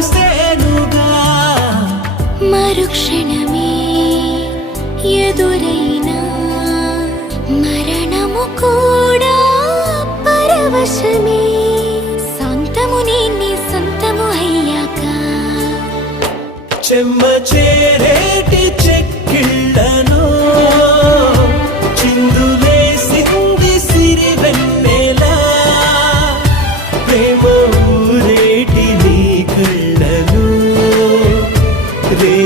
ముగిసేనుగా మరుక్షణమే ఎదురైనా మరణము కూడా పరవశమే సొంతము నీ సొంతము అయ్యాక చెమ్మ చేరేటి చెక్కిళ్ళను